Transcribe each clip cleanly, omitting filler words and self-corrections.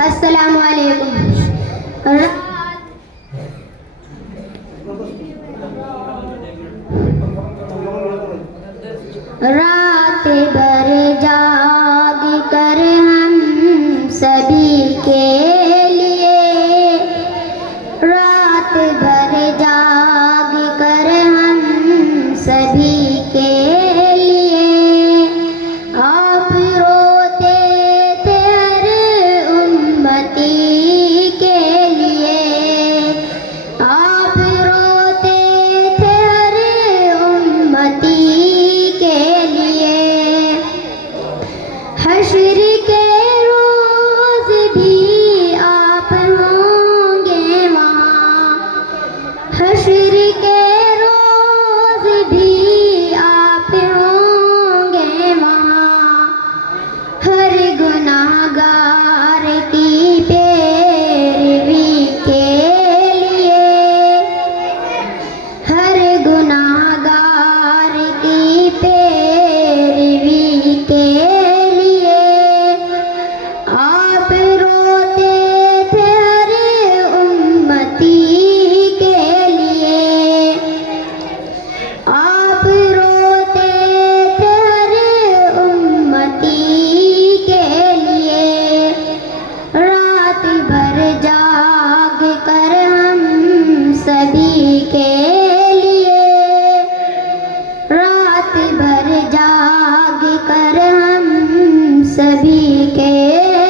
السلام علیکم. رات بھر جاگ کر ہم سبھی کے لیے، رات بھر جاگ کر ہم سبھی کے لیے، آپ روتے تھے ہر امتی کے لیے، آپ روتے تھے ہر امتی کے لیے. حشر کے روز بھی آپ ہوں گے وہاں، حشر کے روز بھی آپ ہوں گے وہاں. ہر گناہ گار کی پیروی کے لیے، ہر گناہ گار کی پیروی کے لیے، آپ روتے تھے ہر امتی کے لیے، آپ روتے تھے ہر امتی کے لیے. رات بھر جاگ کر ہم سبھی کے لیے، رات بھر جاگ کر ہم سبھی کے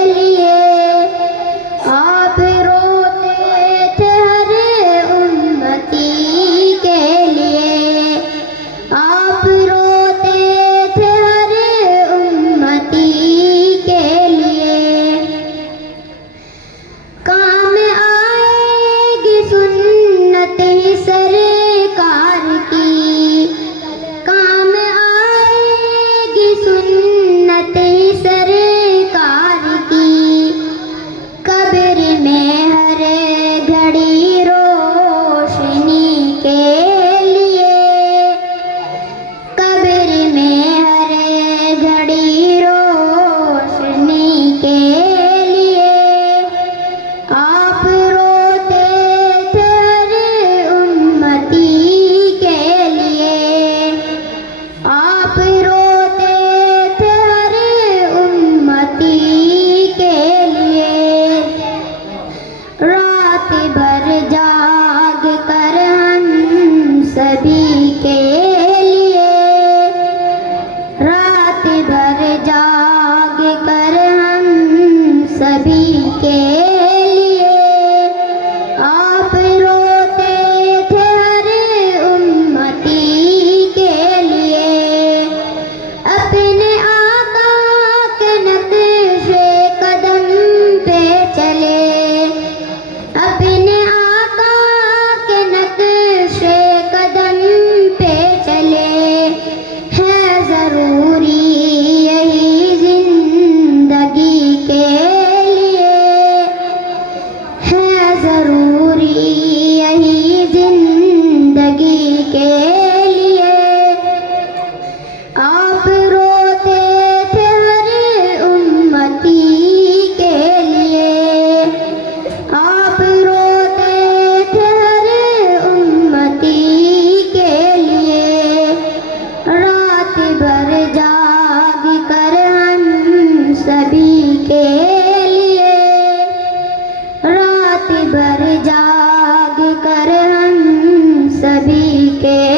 لیے، آپ روتے تھے ہر امتی کے لیے، آپ روتے تھے ہر امتی کے لیے. کام آئے گی سنت ہی سرکار کی، کام آئے گی سنت ہی سرکار کی. قبر میں ہر گھڑی روشنی کے لیے، قبر میں ہر گھڑی روشنی کے لیے، آپ روتے تھے ہر امتی کے لیے، آپ روتے تھے ہر امتی کے لیے. رات بھر جاگ کر ہم سبھی کے لیے، رات بھر جاگ کر ہم سبھی کے لیے، آپ روتے تھے ہر امتی کے لیے. اپنے آقا کے نقش قدم پہ چلے، اپنے آقا کے نقش قدم پہ چلے. ہے ضروری یہی زندگی کے لیے، ہے ضروری یہی زندگی کے لیے، آپ روتے تھے ہر امتی کے لیے، آپ روتے تھے ہر امتی کے لیے. رات بھر جاگ کر ہم سبھی کے لیے، رات بھر جاگ کر ہم سبھی کے